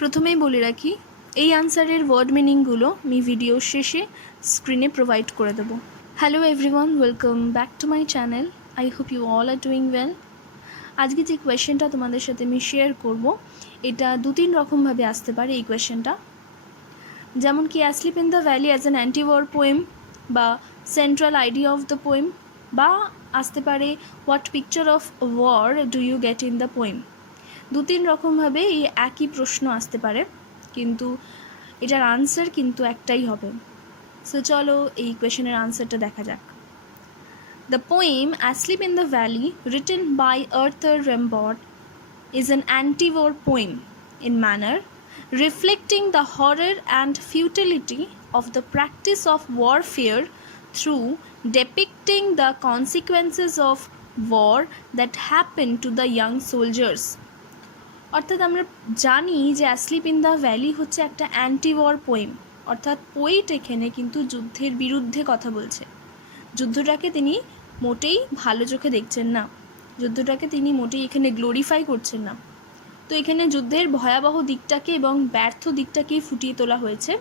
প্রথমেই বলে রাখি এই আনসারের ওয়ার্ড মিনিংগুলো আমি ভিডিওর শেষে স্ক্রিনে প্রোভাইড করে দেবো। Hello everyone, welcome back to my channel. I hope you all are doing well. আজকে যে কোয়েশ্চেনটা তোমাদের সাথে আমি শেয়ার করব, এটা দু তিন রকমভাবে আসতে পারে এই কোয়েশ্চেনটা। যেমন কি asleep in the valley as an anti war poem, বা central idea of the poem, বা আসতে পারে what picture of war do you get in the poem. দু তিন রকমভাবে এই একই প্রশ্ন আসতে পারে, কিন্তু এটার আনসার কিন্তু একটাই হবে। সো চলো এই কোয়েশনের আনসারটা দেখা যাক। The poem asleep in the valley, written by Arthur Rimbaud, is an anti-war poem in manner reflecting the horror and futility of the practice of warfare through depicting the consequences of war that happened to the young soldiers. অর্থাৎ আমরা জানি যে asleep in the valley হচ্ছে একটা anti war poem, অর্থাৎ poet এখানে কিন্তু যুদ্ধের বিরুদ্ধে কথা বলছে। যুদ্ধটাকে তিনি মোটেই ভালো চোখে দেখছেন না, যুদ্ধটাকে তিনি মোটেই এখানে গ্লোরিফাই করছেন না। তো এখানে যুদ্ধের ভয়াবহ দিকটাকে এবং ব্যর্থ দিকটাকেই ফুটিয়ে তোলা হয়েছে,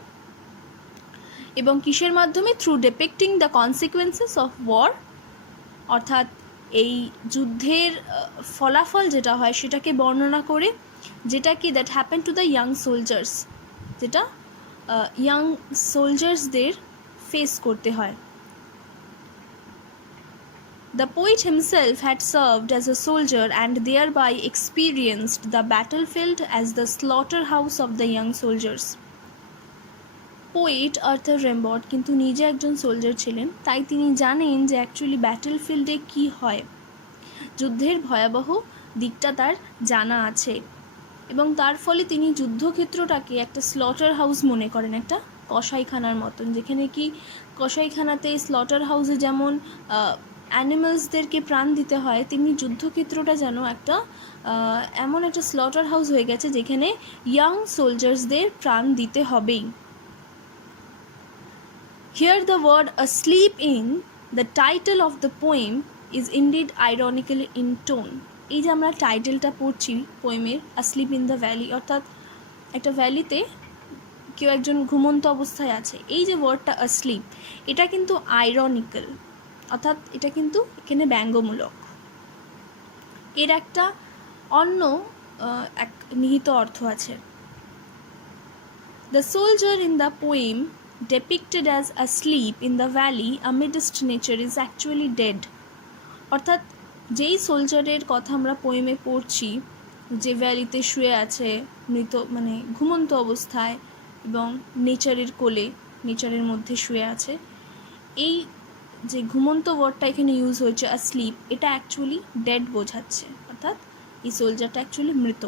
এবং কিসের মাধ্যমে? Through depicting the consequences of war, অর্থাৎ এই যুদ্ধের ফলাফল যেটা হয় সেটাকে বর্ণনা করে, যেটা কি that happen to the young soldiers, যেটা ইয়াং সোলজার্সদের ফেস করতে হয়। The poet himself had served as a soldier and thereby experienced the battlefield as the slaughterhouse of the young soldiers. Poet Arthur Rimbaud কিন্তু নিজে একজন soldier ছিলেন, তাই তিনি জানেন যে অ্যাকচুয়ালি ব্যাটেলফিল্ডে কী হয়, যুদ্ধের ভয়াবহ দিকটা তার জানা আছে, এবং তার ফলে তিনি যুদ্ধক্ষেত্রটাকে একটা স্লটার হাউস মনে করেন, একটা কসাইখানার মতন, যেখানে কি কসাইখানাতে স্লটার হাউসে যেমন অ্যানিমালসদেরকে প্রাণ দিতে হয়, তেমনি যুদ্ধক্ষেত্রটা যেন একটা এমন একটা স্লটার হাউস হয়ে গেছে যেখানে ইয়াং সোলজার্সদের প্রাণ দিতে হবেই। Here the word asleep in the title of the poem is indeed ironical in tone. এই যে আমরা টাইটেলটা পড়ছি পোয়েমের, asleep in the valley, অর্থাৎ একটা ভ্যালিতে কেউ একজন ঘুমন্ত অবস্থায় আছে, এই যে ওয়ার্ডটা asleep, এটা কিন্তু আইরনিক্যাল, অর্থাৎ এটা কিন্তু এখানে ব্যঙ্গমূলক। এর একটা অন্য এক নিহিত অর্থ আছে। The soldier in the poem depicted as asleep in the valley amidst nature is actually dead. অর্থাৎ যেই সোলজারের কথা আমরা পোয়েমে পড়ছি, যে ভ্যালিতে শুয়ে আছে মৃত, মানে ঘুমন্ত অবস্থায় এবং নেচারের কোলে, নেচারের মধ্যে শুয়ে আছে, এই যে ঘুমন্ত ওয়ার্ডটা এখানে ইউজ হয়েছে asleep, এটা অ্যাকচুয়ালি ডেড বোঝাচ্ছে, অর্থাৎ এই সোলজারটা অ্যাকচুয়ালি মৃত।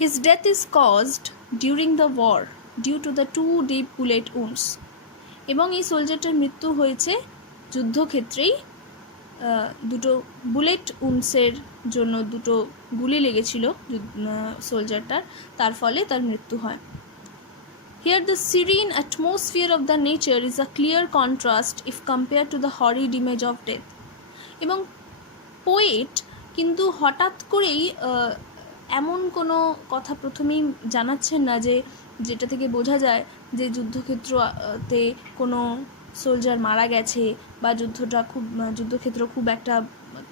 His death is caused during the war due to the 2 deep bullet wounds. এবং এই সোলজারটার মৃত্যু হয়েছে যুদ্ধক্ষেত্রেই দুটো বুলেট উন্সের জন্য, দুটো গুলি লেগেছিল সোলজারটার, তার ফলে তার মৃত্যু হয়। Here the serene atmosphere of the nature is a clear contrast if compared to the horrid image of death. এবং পোয়েট কিন্তু হঠাৎ করেই এমন কোনো কথা প্রথমেই জানাচ্ছেন না যে যেটা থেকে বোঝা যায় যে যুদ্ধক্ষেত্রতে কোনো সোলজার মারা গেছে, বা যুদ্ধক্ষেত্র খুব একটা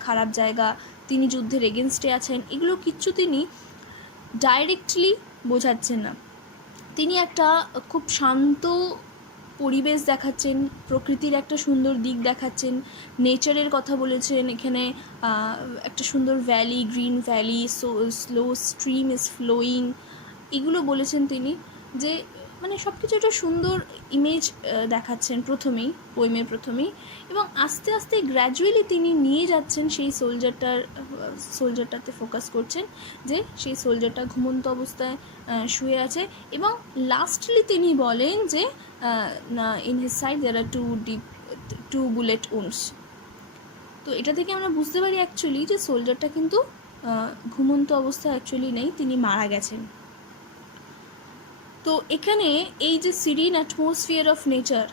খারাপ জায়গা, তিনি যুদ্ধের এগেনস্টে আছেন, এগুলো কিচ্ছু তিনি ডাইরেক্টলি বোঝাচ্ছেন না। তিনি একটা খুব শান্ত পরিবেশ দেখাচ্ছেন, প্রকৃতির একটা সুন্দর দিক দেখাচ্ছেন, নেচারের কথা বলেছেন, এখানে একটা সুন্দর valley, green valley, slow stream is flowing, এগুলো বলেছেন তিনি, যে মানে সব কিছু একটা সুন্দর ইমেজ দেখাচ্ছেন প্রথমেই, পোয়েমের প্রথমেই, এবং আস্তে আস্তে গ্র্যাজুয়ালি তিনি নিয়ে যাচ্ছেন সেই সোলজারটাতে ফোকাস করছেন, যে সেই সোলজারটা ঘুমন্ত অবস্থায় শুয়ে আছে, এবং লাস্টলি তিনি বলেন যে in his side there are 2 bullet wounds. তো এটা থেকে আমরা বুঝতে পারি অ্যাকচুয়ালি যে সোলজারটা কিন্তু ঘুমন্ত অবস্থায় অ্যাকচুয়ালি নেই, তিনি মারা গেছেন। তো এখানে এই যে সিরিন অ্যাটমসফিয়ার অফ নেচার,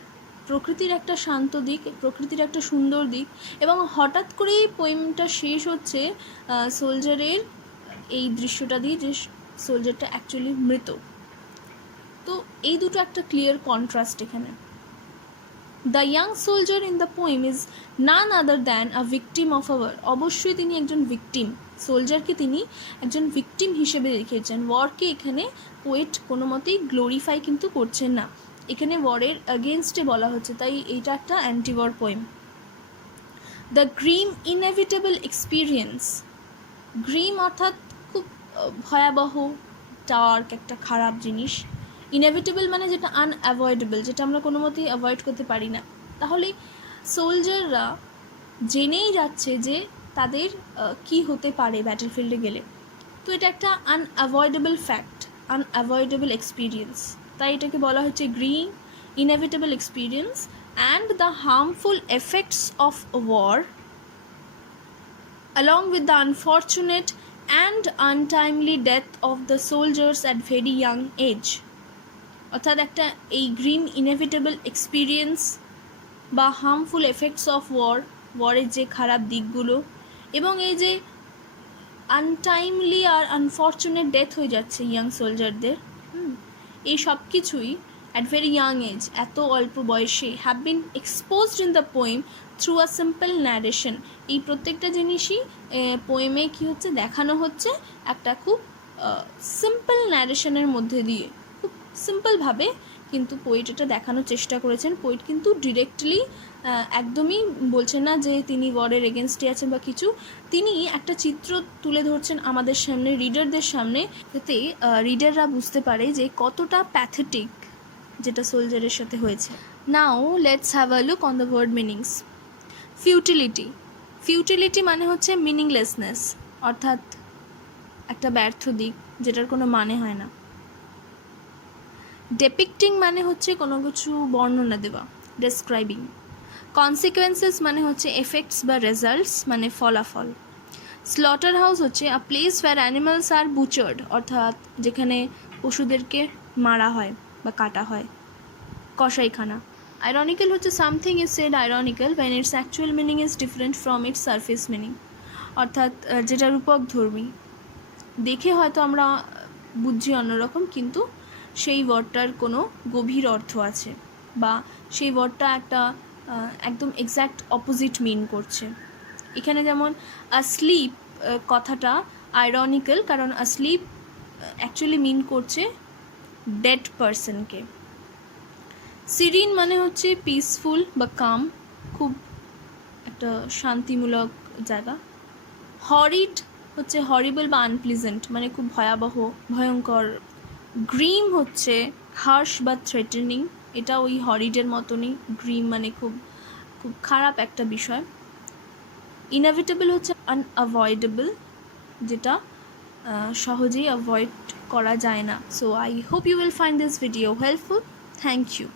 প্রকৃতির একটা শান্ত দিক, প্রকৃতির একটা সুন্দর দিক, এবং হঠাৎ করেই পোয়েমটা শেষ হচ্ছে সোলজারের এই দৃশ্যটা দিয়ে, যে সোলজারটা অ্যাকচুয়ালি মৃত। তো এই দুটো একটা ক্লিয়ার কন্ট্রাস্ট এখানে। The young soldier in the poem is none other than a victim of a war. অবশ্যই তিনি একজন ভিকটিম, সোলজারকে তিনি একজন ভিকটিম হিসেবে রেখেছেন। ওয়ারকে এখানে পোয়েট কোনো মতেই গ্লোরিফাই কিন্তু করছেন না, এখানে ওয়ারের অ্যাগেনস্টে বলা হচ্ছে, তাই এইটা একটা anti war poem. The grim inevitable experience, grim অর্থাৎ খুব ভয়াবহ, ডার্ক, একটা খারাপ জিনিস। ইনএভিটেবল মানে যেটা আনঅ্যাভয়েডেবল, যেটা আমরা কোনো মতেই অ্যাভয়েড করতে পারি না। তাহলে সোলজাররা জেনেই যাচ্ছে যে তাদের কি হতে পারে ব্যাটেলফিল্ডে গেলে। তো এটা একটা আনঅ্যাভয়েডেবল ফ্যাক্ট, আনঅ্যাভয়েডেবল এক্সপিরিয়েন্স, তাই এটাকে বলা হচ্ছে grim inevitable experience and the harmful effects of war along with the unfortunate and untimely death of the soldiers at very young age। অর্থাৎ একটা এই গ্রিম ইনএভিটেবল এক্সপিরিয়েন্স বা হার্মফুল এফেক্টস অফ ওয়ারের যে খারাপ দিকগুলো, এবং এই যে আনটাইমলি আর আনফর্চুনেট ডেথ হয়ে যাচ্ছে ইয়াং সোলজারদের, এই সব কিছুই অ্যাট ভেরি ইয়াং এজ, এত অল্প বয়সে, have been exposed in the poem through a simple narration. এই প্রত্যেকটা জিনিসই পোয়েমে কী হচ্ছে, দেখানো হচ্ছে একটা খুব সিম্পল ন্যারেশনের মধ্যে দিয়ে, খুব সিম্পলভাবে কিন্তু পোয়েট এটা দেখানোর চেষ্টা করেছেন। পোয়েট কিন্তু ডিরেক্টলি একদমই বলছেন না যে তিনি ওয়ারের এগেনস্টে আছেন বা কিছু, তিনি একটা চিত্র তুলে ধরছেন আমাদের সামনে, রিডারদের সামনে, যাতে রিডাররা বুঝতে পারে যে কতটা প্যাথেটিক যেটা সোলজারের সাথে হয়েছে। Now let's have a look on the word meanings. Futility, futility মানে হচ্ছে মিনিংলেসনেস, অর্থাৎ একটা ব্যর্থ দিক যেটার কোনো মানে হয় না। ডেপিক্টিং মানে হচ্ছে কোনো কিছু বর্ণনা দেওয়া, ডেসক্রাইবিং। কনসিকুয়েন্সেস মানে হচ্ছে এফেক্টস বা রেজাল্টস, মানে ফলাফল। স্লটার হাউস হচ্ছে a place where animals are butchered, অর্থাৎ যেখানে পশুদেরকে মারা হয় বা কাটা হয়, কসাইখানা। আইরনিক্যাল হচ্ছে something is said ironical when its actual meaning is different from its surface meaning, অর্থাৎ যেটা রূপকধর্মী, দেখে হয়তো আমরা বুঝছি অন্যরকম, কিন্তু সেই ওয়ার্ডটার কোনো গভীর অর্থ আছে, বা সেই ওয়ার্ডটা একটা একদম এক্স্যাক্ট অপোজিট মিন করছে। এখানে যেমন আসলিপ কথাটা আইরনিক্যাল, কারণ আসলিপ অ্যাকচুয়ালি মিন করছে ডেড পারসনকে। সিরিন মানে হচ্ছে পিসফুল বা কাম, খুব একটা শান্তিমূলক জায়গা। হরিড হচ্ছে হরিবল বা আনপ্লিজেন্ট, মানে খুব ভয়াবহ, ভয়ঙ্কর। গ্রিম হচ্ছে হার্শ বা থ্রেটেনিং, এটা ওই হরিডের মতনই, গ্রিম মানে খুব খুব খারাপ একটা বিষয়। ইনএভিটেবল হচ্ছে আনঅ্যাভয়েডেবল, যেটা সহজেই অ্যাভয়েড করা যায় না। So I hope you will find this video helpful. Thank you.